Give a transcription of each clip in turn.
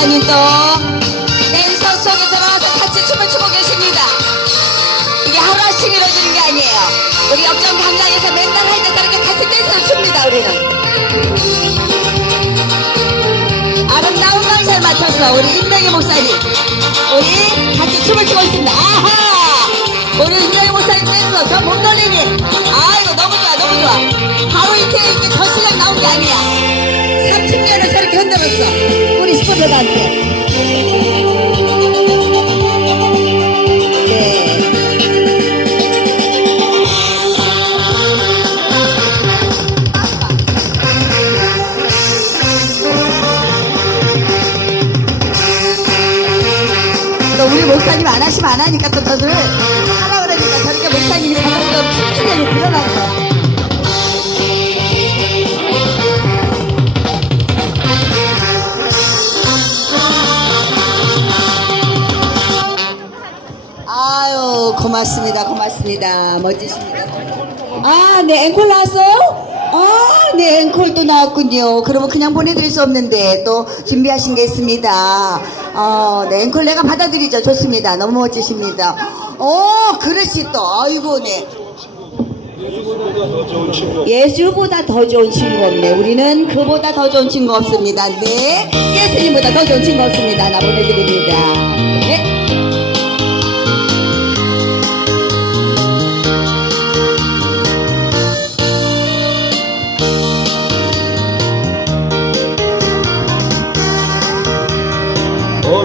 목사님 또 댄서 속에서 와서 같이 춤을 추고 계십니다. 이게 하루씩 이루어지는 게 아니에요. 우리 역전 강당에서 맨날 할 때따라 이렇게 같이 댄서 춥니다, 우리는. 아름다운 박자를 맞춰서 우리 임명희 목사님. 우리 같이 춤을 추고 있습니다. 아하! 우리 임명희 목사님 댄서 저못 놀리니. 아이고, 너무 좋아, 너무 좋아. 바로 이렇게, 이렇게 저 시간 나온 게 아니야. 우리 스포츠들한테 네. 또 우리 목사님 안 하시면 안 하니까 또 저들 하라 그러니까 저렇게 목사님이 자동으로 춤추려고 일어났어. 고맙습니다 고맙습니다 멋지십니다 아 네 앵콜 나왔어요? 아 네 앵콜 또 나왔군요 그러면 그냥 보내드릴 수 없는데 또 준비하신 게 있습니다 어 네 앵콜 내가 받아드리죠 좋습니다 너무 멋지십니다 어 그릇이 또 아이고 네 예수보다 더 좋은 친구 없네. 우리는 그보다 더 좋은 친구 없습니다. 네. 예수님보다 더 좋은 친구 없습니다. 나 보내드립니다.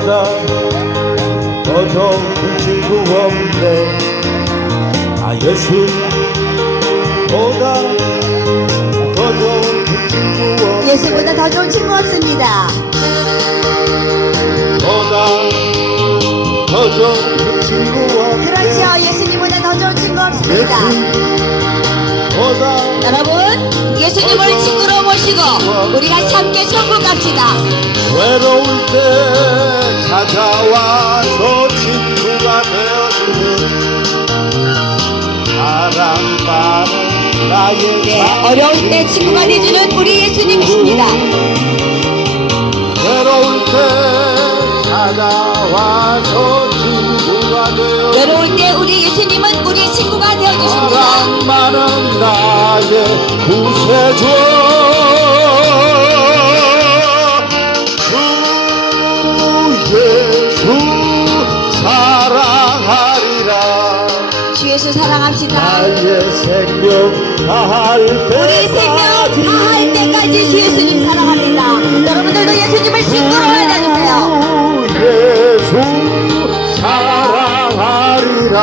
더 좋은 친구 없네 아 예수 보다 더 좋은 친구 없네 예수보다 더 좋은 친구 없습니다. 보다 더 좋은 친구 없네 그렇죠. 예수님보다 더 좋은 친구 없습니다. 보다 여러분, 예수님을 친구로 모시고 우리 같이 함께 천국 갑시다. 외로울 때 찾아와서 친구가 되어주는 사랑 많은 나의 네, 어려울 때 친구가 되주는 우리 예수님이십니다. 외로울 때 찾아와서 친구가 되어 외로울 때 우리 예수님은 우리 친구가 되어주십니다. 사랑 많은 나의 구세주 사랑하리라 주 예수 사랑합시다. 나의 생명 다할 우리 생명 다할 때까지 주 예수님 사랑합니다. 여러분들도 예수님을 친구로 맞아주세요. 예수 사랑하리라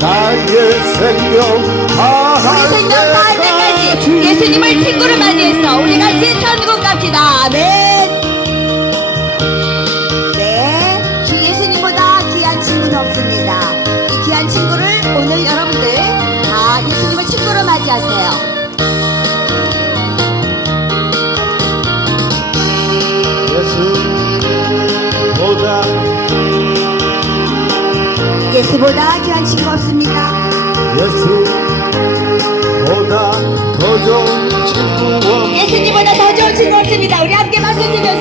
나의 생명 우리 다할 생명 다할 때까지 예수님을 친구로 맞이해서 우리 같이 천국 갑시다. 아멘. 네, 예수보다 예수보다 귀한 친구 없습니다. 예수보다 더 좋은 친구 없 예수님보다 더 좋은 친구 없습니다. 우리 함께 박수 치면서